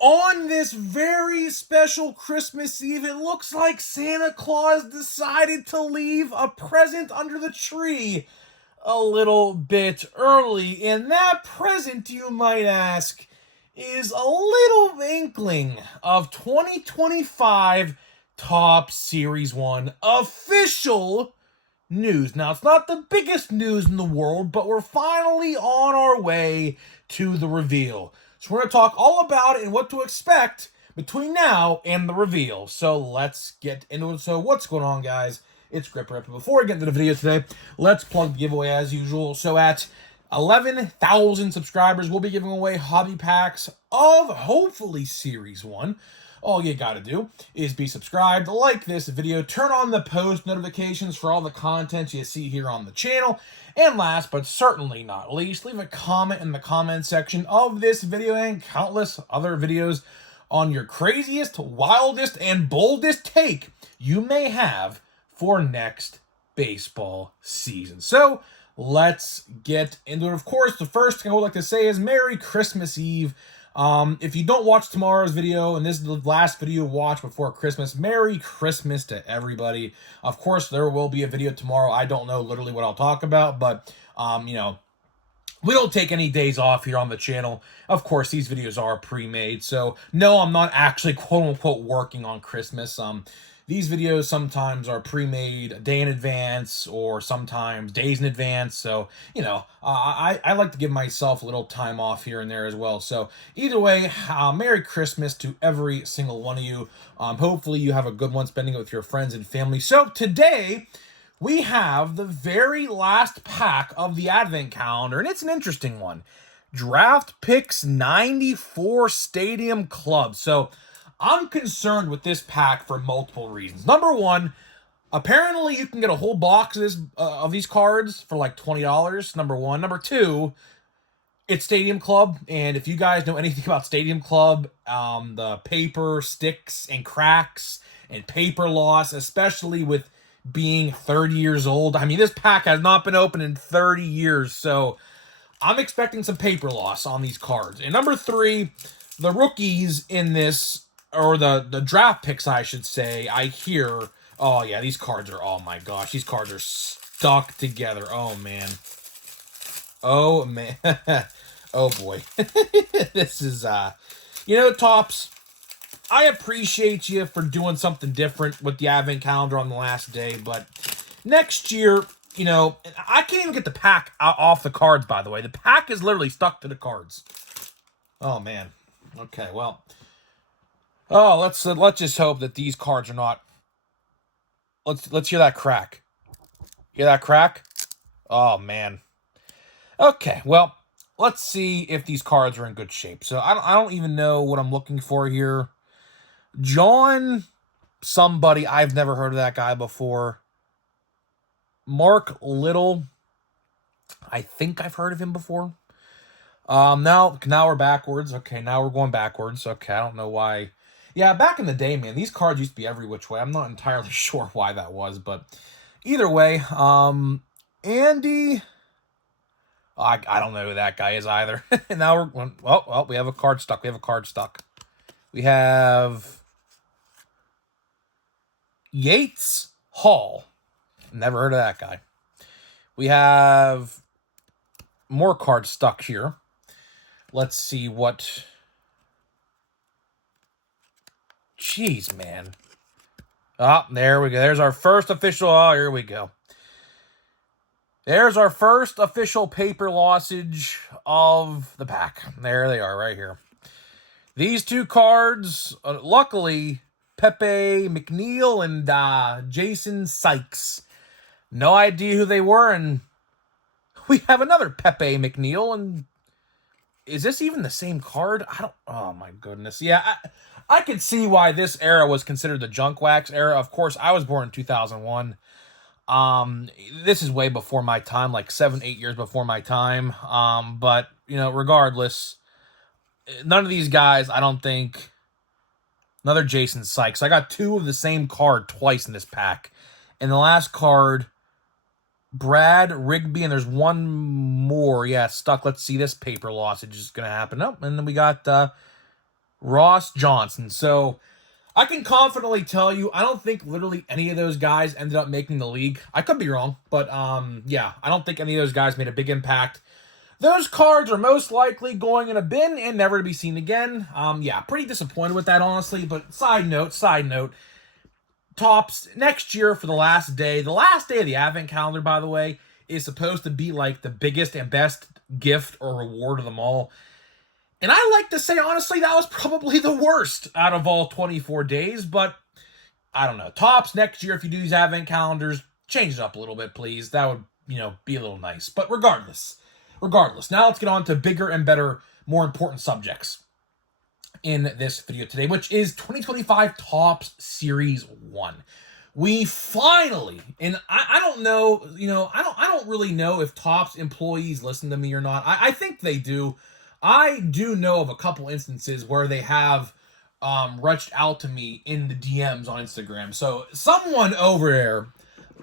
On this very special Christmas Eve, it looks like Santa Claus decided to leave a present under the tree a little bit early. And that present, you might ask, is a little inkling of 2025 Top Series 1 official news. Now, it's not the biggest news in the world, but we're finally on our way to the reveal. So we're going to talk all about it and what to expect between now and the reveal. So let's get into it. So what's going on, guys? It's Grip Rip. Before we get into the video today, let's plug the giveaway as usual. So at 11,000 subscribers, we'll be giving away hobby packs of hopefully Series 1. All you gotta do is be subscribed, like this video, turn on the post notifications for all the content you see here on the channel, and last but certainly not least, leave a comment in the comment section of this video and countless other videos on your craziest, wildest, and boldest take you may have for next baseball season. So let's get into it. Of course, the first thing I would like to say is Merry Christmas Eve. If you don't watch tomorrow's video, and this is the last video watch before Christmas, Merry Christmas to everybody. Of course, there will be a video tomorrow. I don't know literally what I'll talk about, but, we don't take any days off here on the channel. Of course, these videos are pre-made, so no, I'm not actually quote-unquote working on Christmas. These videos sometimes are pre-made a day in advance or sometimes days in advance. So, I like to give myself a little time off here and there as well. So either way, Merry Christmas to every single one of you. Hopefully you have a good one spending it with your friends and family. So today we have the very last pack of the Advent calendar, and it's an interesting one. Draft Picks 94 Stadium Club. So I'm concerned with this pack for multiple reasons. Number one, apparently you can get a whole box of these cards for like $20, number one. Number two, it's Stadium Club, and if you guys know anything about Stadium Club, the paper sticks and cracks and paper loss, especially with being 30 years old. I mean, this pack has not been opened in 30 years, so I'm expecting some paper loss on these cards. And number three, the rookies in this, or the draft picks, I should say, I hear, oh yeah, these cards are, oh my gosh, these cards are stuck together. Oh man. Oh man. Oh boy. This is, Topps, I appreciate you for doing something different with the Advent calendar on the last day, but next year, I can't even get the pack off the cards, by the way. The pack is literally stuck to the cards. Oh man. Okay, well, let's just hope that these cards are not. Let's hear that crack. Hear that crack? Oh man. Okay, well, let's see if these cards are in good shape. So I don't even know what I'm looking for here. John, somebody, I've never heard of that guy before. Mark Little, I think I've heard of him before. Now we're backwards. Okay, now we're going backwards. Okay, I don't know why. Yeah, back in the day, man, these cards used to be every which way. I'm not entirely sure why that was, but either way, Andy, I don't know who that guy is either. Now we're going, well, we have a card stuck. We have Yates Hall. Never heard of that guy. We have more cards stuck here. Let's see what. Jeez, man. Oh, there we go. There's our first official. Oh, here we go. There's our first official paper lossage of the pack. There they are right here. These two cards, luckily, Pepe McNeil and Jason Sykes. No idea who they were, and we have another Pepe McNeil, and is this even the same card? Oh my goodness. Yeah, I could see why this era was considered the junk wax era. Of course, I was born in 2001. This is way before my time, like 7-8 years before my time. But, regardless, none of these guys, I don't think. Another Jason Sykes. I got two of the same card twice in this pack. And the last card, Brad Rigby, and there's one more. Yeah, stuck. Let's see, this paper loss is just going to happen. Oh, and then we got Ross Johnson. So I can confidently tell you, I don't think literally any of those guys ended up making the league. I could be wrong, but yeah, I don't think any of those guys made a big impact. Those cards are most likely going in a bin and never to be seen again. Yeah, pretty disappointed with that, honestly. But side note, Topps next year for the last day of the advent calendar, by the way, is supposed to be like the biggest and best gift or reward of them all. And I like to say, honestly, that was probably the worst out of all 24 days, but I don't know. Topps next year, if you do these advent calendars, change it up a little bit, please. That would, be a little nice. But regardless, now let's get on to bigger and better, more important subjects in this video today, which is 2025 Topps Series 1. We finally, and I don't know, I don't really know if Topps employees listen to me or not. I think they do. I do know of a couple instances where they have reached out to me in the DMs on Instagram. So someone over there,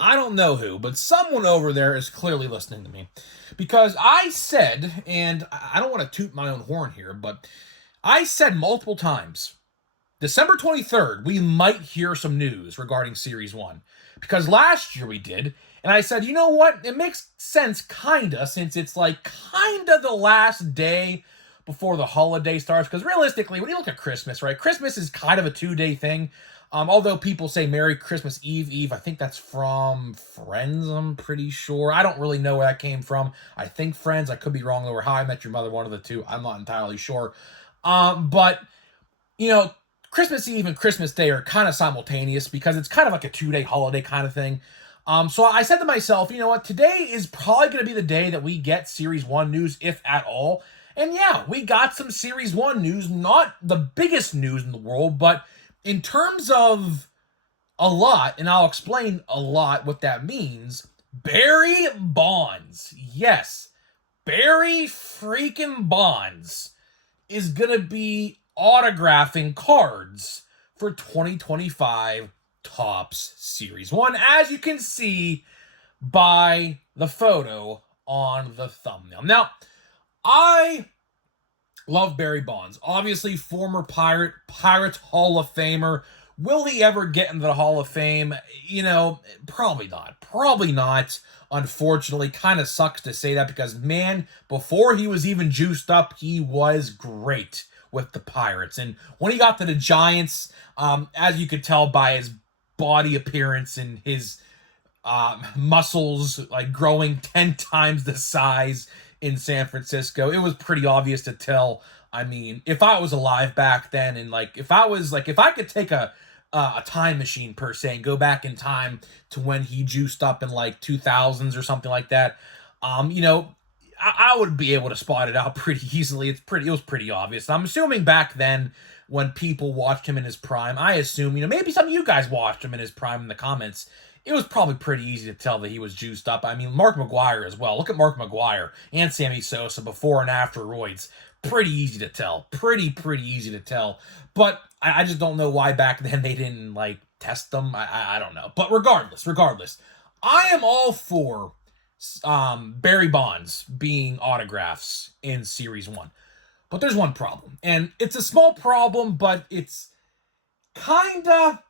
I don't know who, but someone over there is clearly listening to me. Because I said, and I don't want to toot my own horn here, but I said multiple times, December 23rd, we might hear some news regarding Series 1. Because last year we did, and I said, you know what? It makes sense, kinda, since it's like kinda the last day before the holiday starts. Because realistically, when you look at Christmas, right? Christmas is kind of a 2-day thing. Although people say Merry Christmas Eve. I think that's from Friends, I'm pretty sure. I don't really know where that came from. I think Friends. I could be wrong, or How I Met Your Mother, one of the two. I'm not entirely sure. But, Christmas Eve and Christmas Day are kind of simultaneous because it's kind of like a 2-day holiday kind of thing. So I said to myself, you know what, today is probably going to be the day that we get Series 1 news, if at all. And yeah, we got some Series 1 news, not the biggest news in the world, but in terms of a lot, and I'll explain a lot what that means, Barry Bonds, yes, Barry freaking Bonds is going to be autographing cards for 2025 Topps Series 1, as you can see by the photo on the thumbnail. Now, I love Barry Bonds. Obviously, former Pirates Hall of Famer. Will he ever get into the Hall of Fame? Probably not. Probably not. Unfortunately, kind of sucks to say that because, man, before he was even juiced up, he was great with the Pirates. And when he got to the Giants, as you could tell by his body appearance and his muscles like growing 10 times the size in San Francisco, it was pretty obvious to tell. I mean, if I was alive back then, and if I could take a time machine per se and go back in time to when he juiced up in 2000s or something like that, I would be able to spot it out pretty easily. It was pretty obvious. I'm assuming back then when people watched him in his prime, I assume, maybe some of you guys watched him in his prime in the comments, it was probably pretty easy to tell that he was juiced up. I mean, Mark McGwire as well. Look at Mark McGwire and Sammy Sosa before and after roids. Pretty easy to tell. Pretty easy to tell. But I just don't know why back then they didn't, test them. I don't know. But regardless, I am all for Barry Bonds being autographs in Series 1. But there's one problem. And it's a small problem, but it's kinda...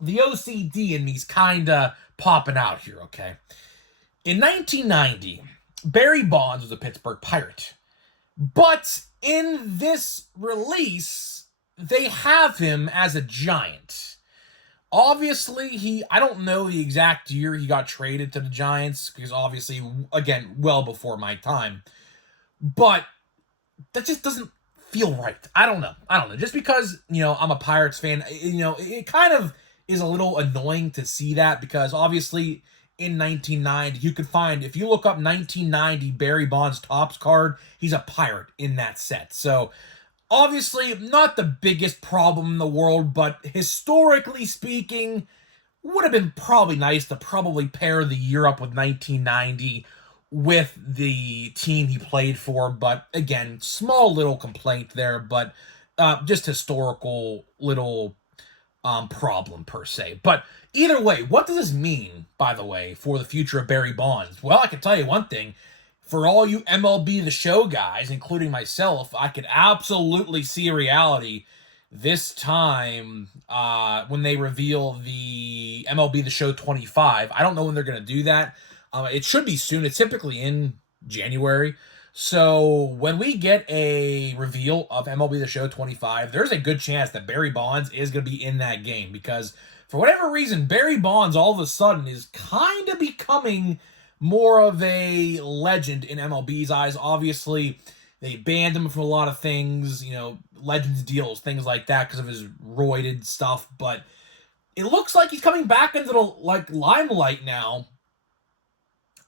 the OCD in me's kinda popping out here, okay? In 1990, Barry Bonds was a Pittsburgh Pirate. But in this release, they have him as a Giant. Obviously, I don't know the exact year he got traded to the Giants, because obviously, again, well before my time. But that just doesn't feel right. I don't know. Just because, I'm a Pirates fan, it kind of is a little annoying to see that, because obviously in 1990, you could find, if you look up 1990 Barry Bonds Topps card, he's a Pirate in that set. So obviously not the biggest problem in the world, but historically speaking, would have been probably nice to probably pair the year up with 1990 with the team he played for. But again, small little complaint there, but just historical little problem per se. But either way, what does this mean, by the way, for the future of Barry Bonds? Well, I can tell you one thing. for all you MLB The Show guys, including myself, I could absolutely see a reality this time when they reveal the MLB The Show 25. I don't know when they're going to do that. It should be soon. It's typically in January. So when we get a reveal of MLB The Show 25, there's a good chance that Barry Bonds is going to be in that game because for whatever reason, Barry Bonds all of a sudden is kind of becoming more of a legend in MLB's eyes. Obviously, they banned him from a lot of things, Legends deals, things like that because of his roided stuff, but it looks like he's coming back into the limelight now.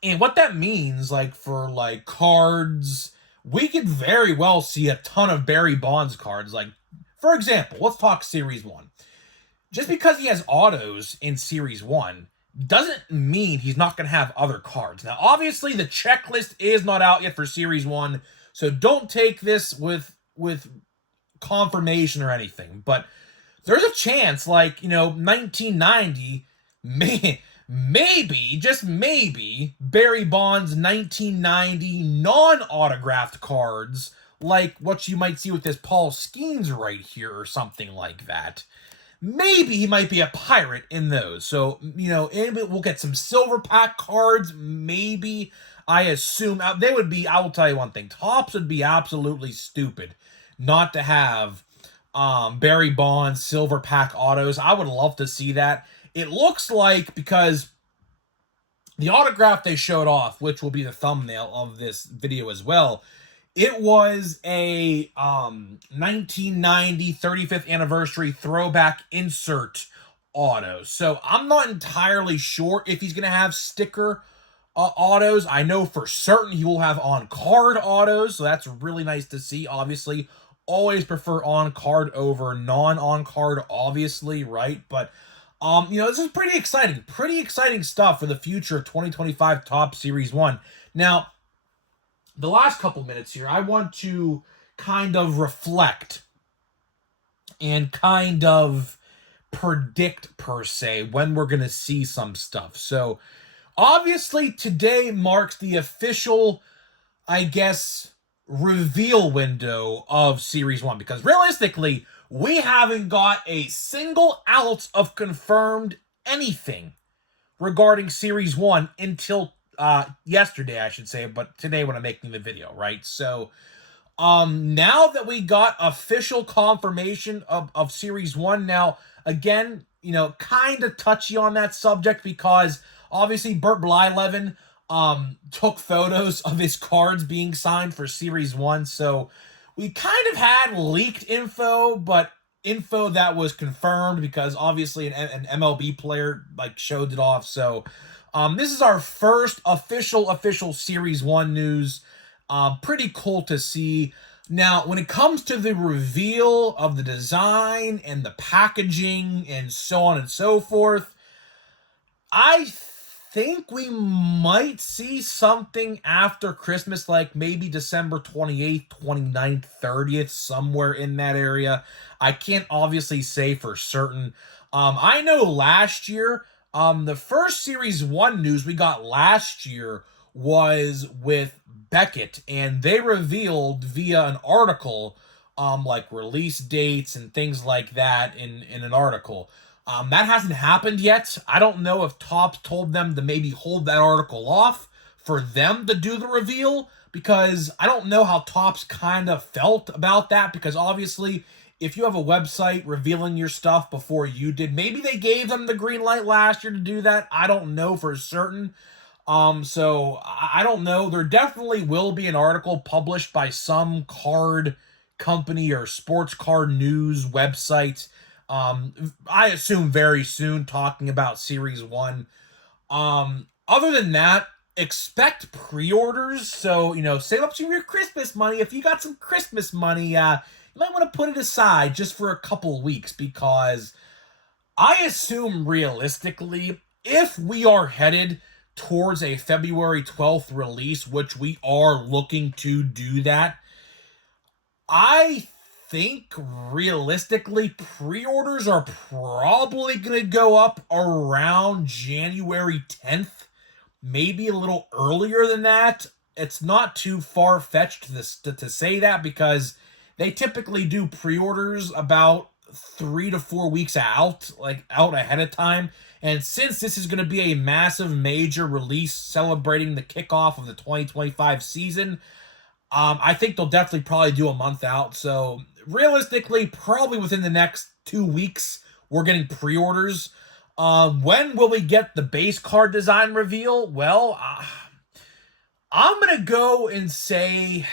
And what that means, for cards, we could very well see a ton of Barry Bonds cards. For example, let's talk Series 1. Just because he has autos in Series 1 doesn't mean he's not going to have other cards. Now, obviously, the checklist is not out yet for Series 1, so don't take this with confirmation or anything. But there's a chance, 1990, maybe, just maybe, Barry Bonds 1990 non-autographed cards, like what you might see with this Paul Skeens right here or something like that. Maybe he might be a pirate in those. So, we'll get some silver pack cards, maybe. I assume they would be, I will tell you one thing, Topps would be absolutely stupid not to have Barry Bonds silver pack autos. I would love to see that. It looks like, because the autograph they showed off, which will be the thumbnail of this video as well, it was a 1990 35th anniversary throwback insert auto. So I'm not entirely sure if he's going to have sticker autos. I know for certain he will have on-card autos, so that's really nice to see. Obviously, always prefer on-card over non-on-card, obviously, right? But, this is pretty exciting stuff for the future of 2025 Topps Series 1. Now, the last couple minutes here, I want to kind of reflect and kind of predict, per se, when we're going to see some stuff. So, obviously, today marks the official, I guess, reveal window of Series 1. Because realistically, we haven't got a single ounce of confirmed anything regarding Series 1 until yesterday, I should say, but today when I'm making the video, right? So, now that we got official confirmation of Series 1, now, again, kind of touchy on that subject because, obviously, Bert Blyleven took photos of his cards being signed for Series 1, so we kind of had leaked info, but info that was confirmed because, obviously, an MLB player, showed it off, so this is our first official Series 1 news. Pretty cool to see. Now, when it comes to the reveal of the design and the packaging and so on and so forth, I think we might see something after Christmas, maybe December 28th, 29th, 30th, somewhere in that area. I can't obviously say for certain. I know last year, the first Series 1 news we got last year was with Beckett, and they revealed via an article, release dates and things like that in an article. That hasn't happened yet. I don't know if Topps told them to maybe hold that article off for them to do the reveal, because I don't know how Topps kind of felt about that, because obviously, if you have a website revealing your stuff before you did, maybe they gave them the green light last year to do that. I don't know for certain. So I don't know. There definitely will be an article published by some card company or sports card news website. I assume very soon, talking about Series 1. Other than that, expect pre-orders. So, save up some of your Christmas money. If you got some Christmas money, you might want to put it aside just for a couple weeks, because I assume realistically, if we are headed towards a February 12th release, which we are looking to do that, I think realistically pre-orders are probably going to go up around January 10th, maybe a little earlier than that. it's not too far-fetched to say that, because they typically do pre-orders about 3 to 4 weeks out, like out ahead of time. And since this is going to be a massive major release celebrating the kickoff of the 2025 season, I think they'll definitely probably do a month out. So realistically, probably within the next 2 weeks, we're getting pre-orders. When will we get the base card design reveal? Well, I'm going to go and say,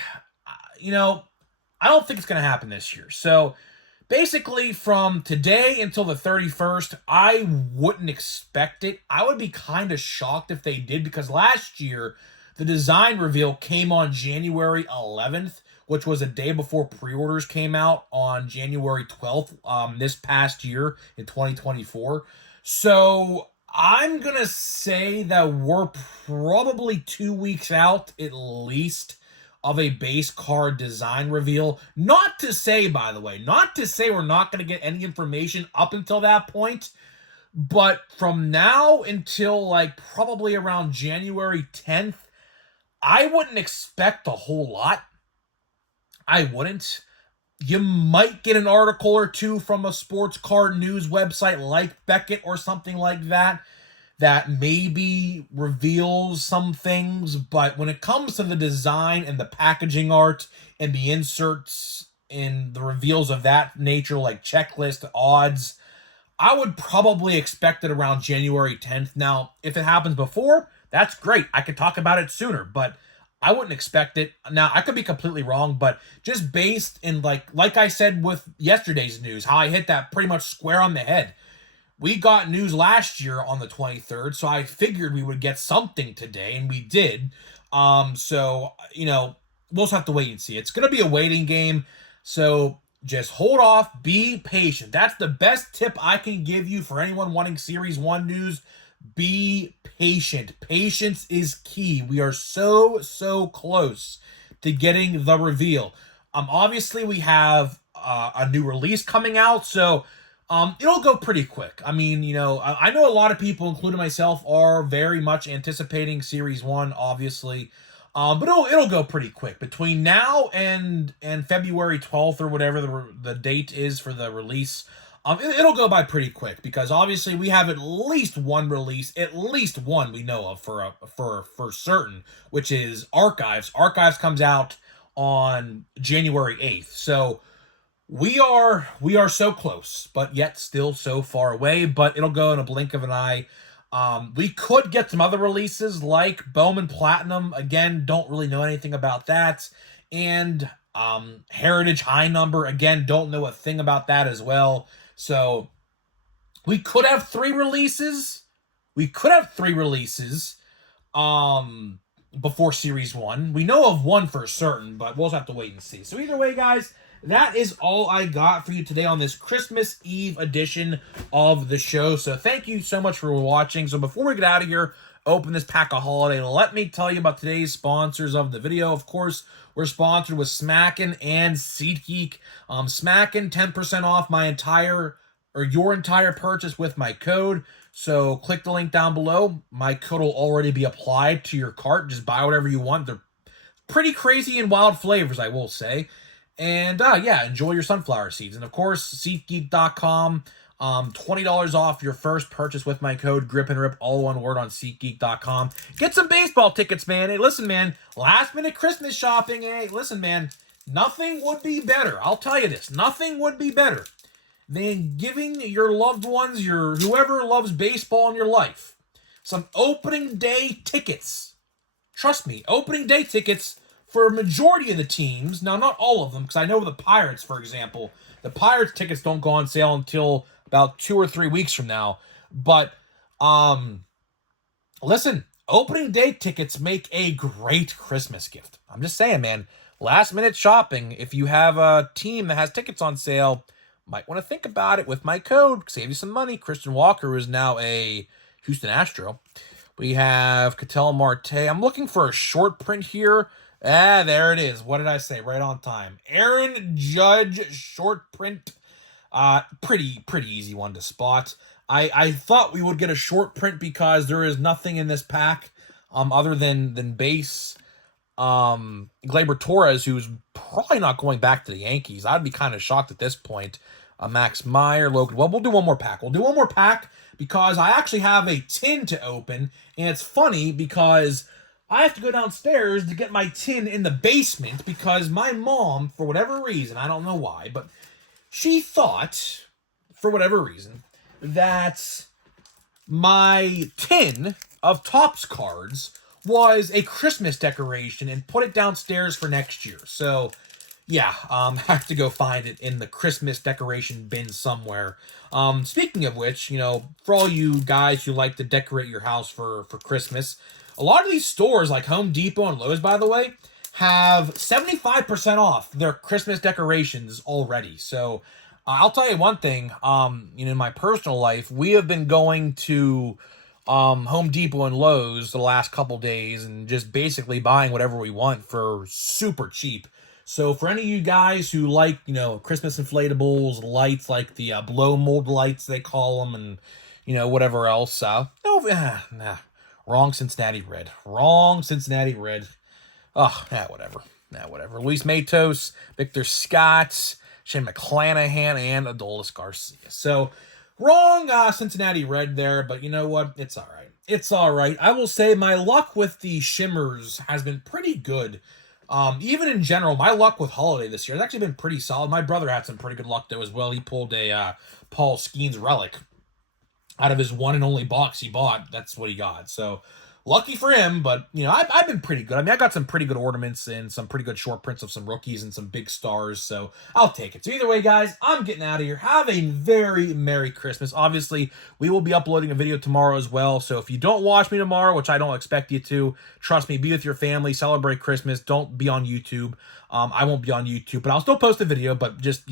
I don't think it's going to happen this year. So basically, from today until the 31st, I wouldn't expect it. I would be kind of shocked if they did, because last year, the design reveal came on January 11th, which was a day before pre-orders came out on January 12th, this past year in 2024. So I'm going to say that we're probably 2 weeks out at least of a base card design reveal. Not to say, by the way, not to say we're not going to get any information up until that point, but from now until like probably around January 10th, I wouldn't expect a whole lot. I wouldn't. You might get an article or two from a sports card news website like Beckett or something like that maybe reveals some things, but when it comes to the design and the packaging art and the inserts and the reveals of that nature, like checklist, odds, I would probably expect it around January 10th. Now, if it happens before, that's great. I could talk about it sooner, but I wouldn't expect it. Now, I could be completely wrong, but just based in like I said with yesterday's news, how I hit that pretty much square on the head. We got news last year on the 23rd, so I figured we would get something today, and we did. So, we'll just have to wait and see. It's going to be a waiting game, so just hold off, be patient. That's the best tip I can give you for anyone wanting Series 1 news. Be patient. Patience is key. We are so close to getting the reveal. Obviously, we have a new release coming out, so it'll go pretty quick. I mean, I know a lot of people, including myself, are very much anticipating Series 1, obviously. But it'll go pretty quick. Between now and February 12th or whatever the date is for the release, it'll go by pretty quick, because obviously we have at least one release, at least one we know of for certain, which is Archives. Archives comes out on January 8th. So we are so close, but yet still so far away, but it'll go in a blink of an eye. We could get some other releases like Bowman Platinum. Again, don't really know anything about that. And Heritage High Number. Again, don't know a thing about that as well. So we could have 3 releases. Before Series 1. We know of one for certain, but we'll just have to wait and see. So either way, guys, that is all I got for you today on this Christmas Eve edition of the show. So thank you so much for watching. So before we get out of here, open this pack of holiday, let me tell you about today's sponsors of the video. Of course, we're sponsored with Smackin' and SeatGeek. Smackin', 10% off your entire purchase with my code. So click the link down below. My code will already be applied to your cart. Just buy whatever you want. They're pretty crazy and wild flavors, I will say. And enjoy your sunflower seeds. And of course, SeatGeek.com. $20 off your first purchase with my code GRIPANDRIP, all one word, on SeatGeek.com. Get some baseball tickets, man. Hey, listen, man. Last minute Christmas shopping. Hey, listen, man. Nothing would be better. I'll tell you this. Nothing would be better than giving your loved ones, your whoever loves baseball in your life, some opening day tickets. Trust me, opening day tickets for a majority of the teams. Now, not all of them, because I know the Pirates, for example, the Pirates tickets don't go on sale until about 2 or 3 weeks from now. But, listen, opening day tickets make a great Christmas gift. I'm just saying, man. Last minute shopping, if you have a team that has tickets on sale, might want to think about it with my code. Save you some money. Christian Walker is now a Houston Astro. We have Ketel Marte. I'm looking for a short print here. There it is. What did I say? Right on time. Aaron Judge short print. Pretty easy one to spot. I thought we would get a short print because there is nothing in this pack other than base. Gleyber Torres, who's probably not going back to the Yankees. I'd be kind of shocked at this point. Max Meyer, Logan. Well, we'll do one more pack. We'll do one more pack because I actually have a tin to open, and it's funny because I have to go downstairs to get my tin in the basement because my mom, for whatever reason, I don't know why, but she thought, for whatever reason, that my tin of Topps cards was a Christmas decoration and put it downstairs for next year. So, yeah, I have to go find it in the Christmas decoration bin somewhere. Speaking of which, for all you guys who like to decorate your house for Christmas, a lot of these stores, like Home Depot and Lowe's, by the way, have 75% off their Christmas decorations already. So, I'll tell you one thing, in my personal life, we have been going to Home Depot and Lowe's the last couple days and just basically buying whatever we want for super cheap. So for any of you guys who like, Christmas inflatables, lights like the blow mold lights they call them, and whatever else, wrong Cincinnati Red, whatever, whatever. Luis Matos, Victor Scott, Shane McClanahan, and Adolis Garcia. So wrong Cincinnati Red there, but you know what? It's all right. It's all right. I will say my luck with the shimmers has been pretty good. Even in general, my luck with Holiday this year has actually been pretty solid. My brother had some pretty good luck though as well. He pulled a Paul Skeens relic out of his one and only box he bought. That's what he got. So lucky for him, but I've been pretty good. I mean, I got some pretty good ornaments and some pretty good short prints of some rookies and some big stars, so I'll take it. So either way, guys, I'm getting out of here. Have a very Merry Christmas. Obviously, we will be uploading a video tomorrow as well, so if you don't watch me tomorrow, which I don't expect you to, trust me, be with your family, celebrate Christmas. Don't be on YouTube. I won't be on YouTube, but I'll still post a video, but just,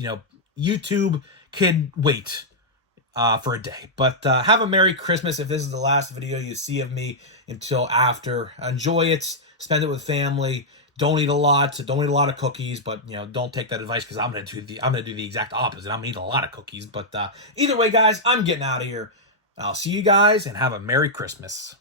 YouTube can wait for a day. But have a Merry Christmas if this is the last video you see of me until after. Enjoy it. Spend it with family. Don't eat a lot. Don't eat a lot of cookies, but don't take that advice because I'm gonna do the exact opposite. I'm gonna eat a lot of cookies. But either way, guys, I'm getting out of here. I'll see you guys and have a Merry Christmas.